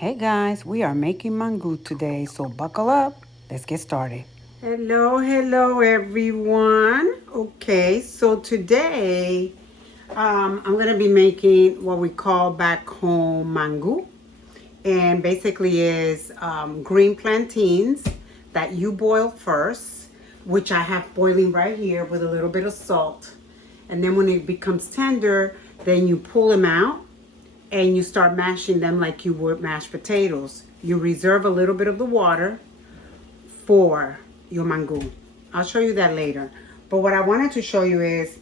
Hey guys, we are making mangú today, so buckle up. Let's get started. Hello everyone. Okay, so today I'm gonna be making what we call back home mangú, and basically is green plantains that you boil first, which I have boiling right here with a little bit of salt, and then when it becomes tender, then you pull them out and you start mashing them like you would mashed potatoes. You reserve a little bit of the water for your mangú. I'll show you that later. But what I wanted to show you is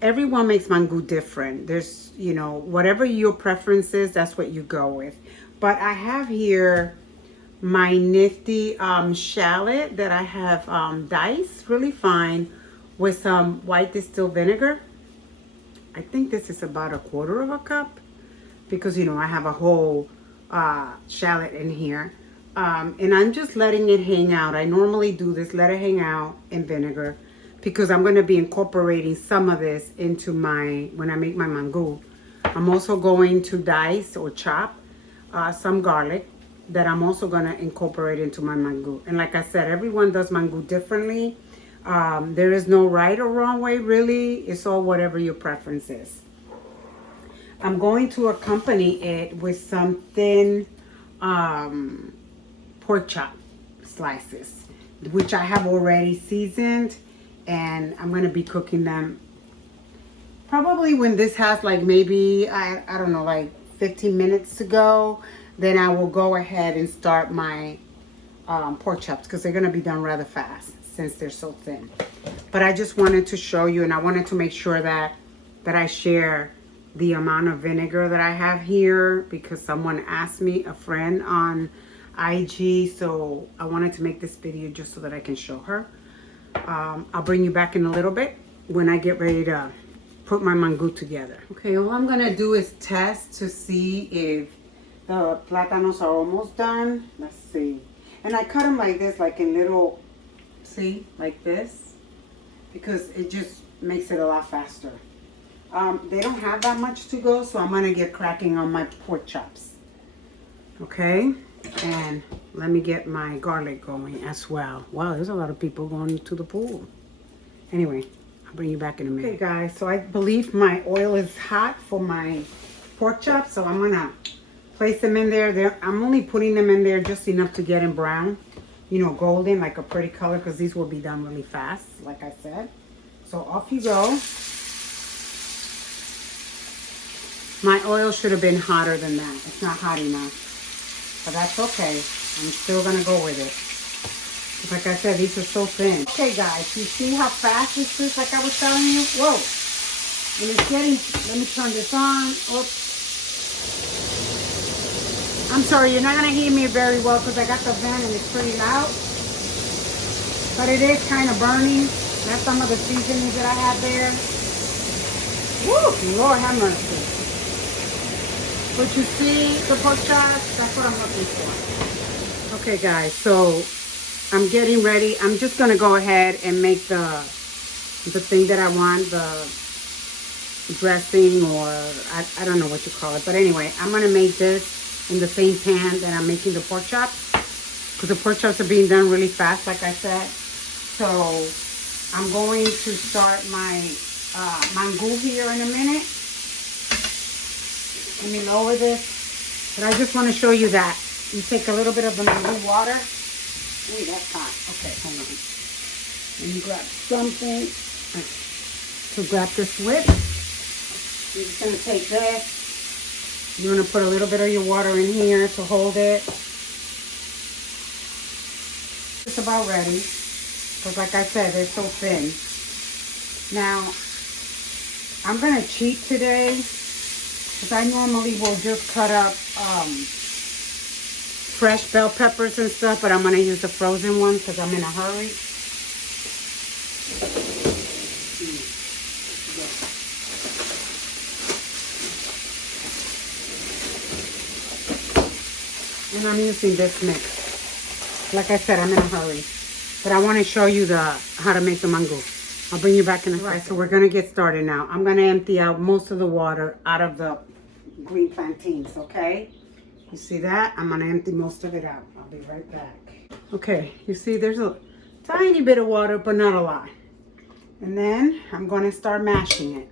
everyone makes mangú different. There's, whatever your preference is, that's what you go with. But I have here my nifty shallot that I have diced really fine with some white distilled vinegar. I think this is about 1/4 of a cup, because I have a whole shallot in here, and I'm just letting it hang out. I normally do this, let it hang out in vinegar, because I'm going to be incorporating some of this into when I make my mangú. I'm also going to dice or chop some garlic that I'm also going to incorporate into my mangú. And like I said, everyone does mangú differently. There is no right or wrong way, really. It's all whatever your preference is. I'm going to accompany it with some thin pork chop slices, which I have already seasoned, and I'm going to be cooking them probably when this has like maybe, I don't know, like 15 minutes to go. Then I will go ahead and start my pork chops, because they're going to be done rather fast since they're so thin. But I just wanted to show you, and I wanted to make sure that I share the amount of vinegar that I have here, because someone asked me, a friend on IG, so I wanted to make this video just so that I can show her. I'll bring you back in a little bit when I get ready to put my mangú together. Okay, all I'm gonna do is test to see if the plátanos are almost done. Let's see. And I cut them like this, like in little, see, like this, because it just makes it a lot faster. They don't have that much to go, so I'm going to get cracking on my pork chops. Okay? And let me get my garlic going as well. Wow, there's a lot of people going to the pool. Anyway, I'll bring you back in a minute. Okay, guys, so I believe my oil is hot for my pork chops, so I'm going to place them in there. I'm only putting them in there just enough to get them brown, golden, like a pretty color, because these will be done really fast, like I said. So off you go. My oil should have been hotter than that. It's not hot enough. But that's okay. I'm still going to go with it. Like I said, these are so thin. Okay, guys. You see how fast this is, like I was telling you? Whoa. And it's getting... Let me turn this on. Oops. I'm sorry, you're not going to hear me very well because I got the van and it's pretty loud. But it is kind of burning. That's some of the seasonings that I have there. Woo! Lord have mercy. But you see the pork chops? That's what I'm looking for. Okay, guys, so I'm getting ready. I'm just going to go ahead and make the thing that I want, the dressing, or I don't know what you call it. But anyway, I'm going to make this in the same pan that I'm making the pork chops, because the pork chops are being done really fast, like I said. So I'm going to start my mangú here in a minute. Let me lower this. But I just want to show you that. You take a little bit of the mangú water. Ooh, that's hot. Okay, hold on. Let me grab something to grab this with. You're just going to take this. You're going to put a little bit of your water in here to hold it. It's about ready. Because like I said, they're so thin. Now, I'm going to cheat today. Because I normally will just cut up fresh bell peppers and stuff, but I'm going to use the frozen ones because I'm in a hurry. And I'm using this mix. Like I said, I'm in a hurry. But I want to show you how to make the mangú. I'll bring you back in a second. Right, so we're going to get started now. I'm going to empty out most of the water out of the green plantains, okay? You see that? I'm gonna empty most of it out. I'll be right back. Okay, you see there's a tiny bit of water, but not a lot. And then I'm gonna start mashing it.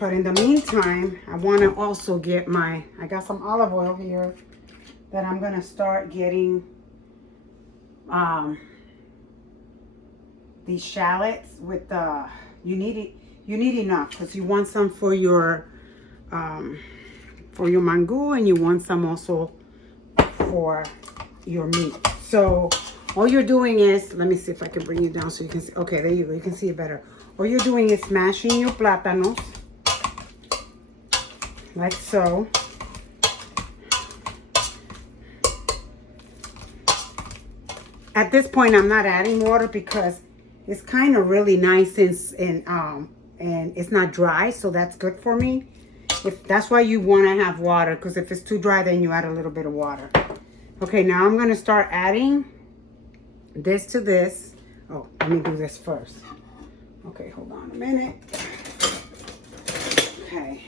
But in the meantime, I wanna also get I got some olive oil here that I'm gonna start getting these shallots with you need enough because you want some for your mangú, and you want some also for your meat. So all you're doing is, let me see if I can bring you down so you can see. Okay, there you go. You can see it better. All you're doing is smashing your plátanos like so. At this point, I'm not adding water because it's kind of really nice and it's not dry, so that's good for me. That's why you want to have water, because if it's too dry, then you add a little bit of water. Okay, now I'm going to start adding this to this. Oh, let me do this first. Okay, hold on a minute. Okay.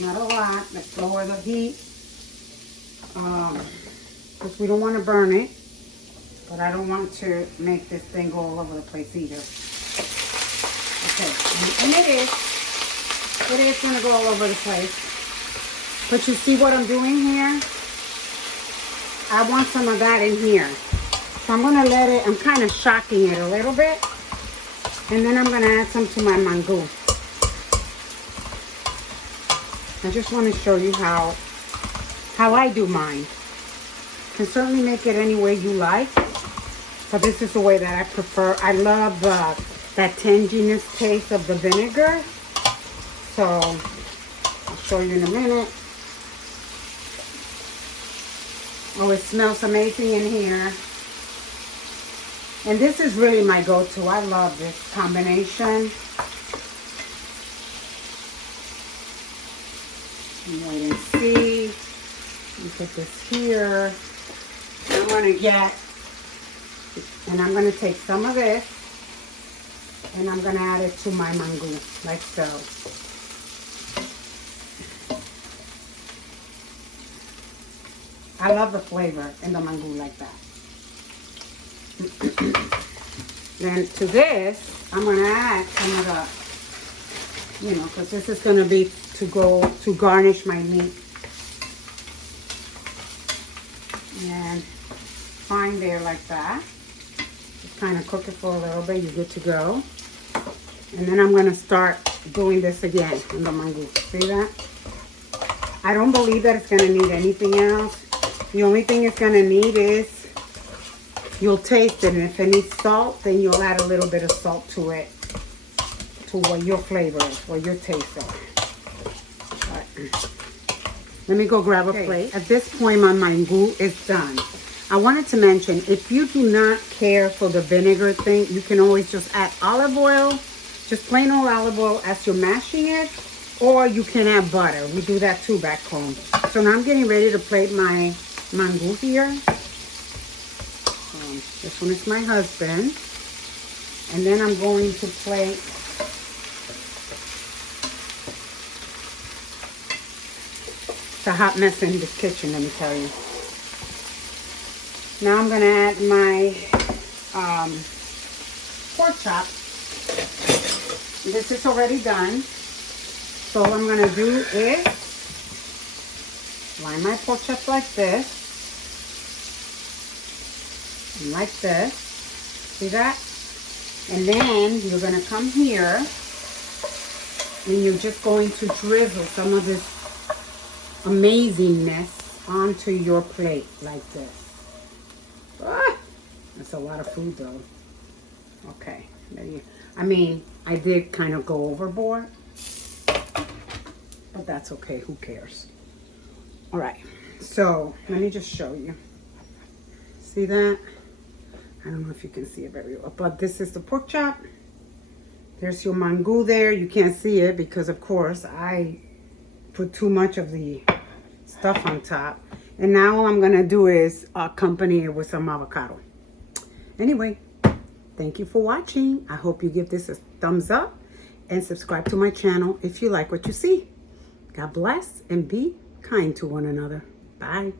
Not a lot. Let's lower the heat. Because we don't want to burn it. But I don't want to make this thing go all over the place either. Okay, and it is going to go all over the place. But you see what I'm doing here? I want some of that in here. So I'm going to let it, I'm kind of shocking it a little bit. And then I'm going to add some to my mangú. I just want to show you how I do mine. You can certainly make it any way you like. But this is the way that I prefer. I love that tanginess taste of the vinegar. So I'll show you in a minute. Oh, it smells amazing in here. And this is really my go-to. I love this combination. Wait and see. Let me put this here. I'm going to get, and I'm going to take some of this, and I'm going to add it to my mangú, like so. I love the flavor in the mangú like that. Then to this, I'm going to add some of the, because this is going to be to garnish my meat. And fine there like that. Just kind of cook it for a little bit. You're good to go. And then I'm going to start doing this again in the mangú. See that? I don't believe that it's going to need anything else. The only thing it's going to need is, you'll taste it. And if it needs salt, then you'll add a little bit of salt to it. To what your flavor is, what your taste is. Let me go grab a plate. At this point, my mangú is done. I wanted to mention, if you do not care for the vinegar thing, you can always just add olive oil, just plain old olive oil as you're mashing it, or you can add butter. We do that too back home. So now I'm getting ready to plate my mangú here. This one is my husband. And then I'm going to plate it's a hot mess in this kitchen, let me tell you. Now I'm going to add my pork chop. This is already done. So all I'm going to do is line my pork chop like this. And like this. See that? And then you're going to come here and you're just going to drizzle some of this amazingness onto your plate like this. Ah, that's a lot of food though. Okay, I mean, I did kind of go overboard, but that's okay, who cares? All right, so let me just show you. See that? I don't know if you can see it very well, but this is the pork chop. There's your mangú there. You can't see it because, of course, I put too much of the stuff on top. And now all I'm going to do is accompany it with some avocado. Anyway, thank you for watching. I hope you give this a thumbs up and subscribe to my channel if you like what you see. God bless and be kind to one another. Bye.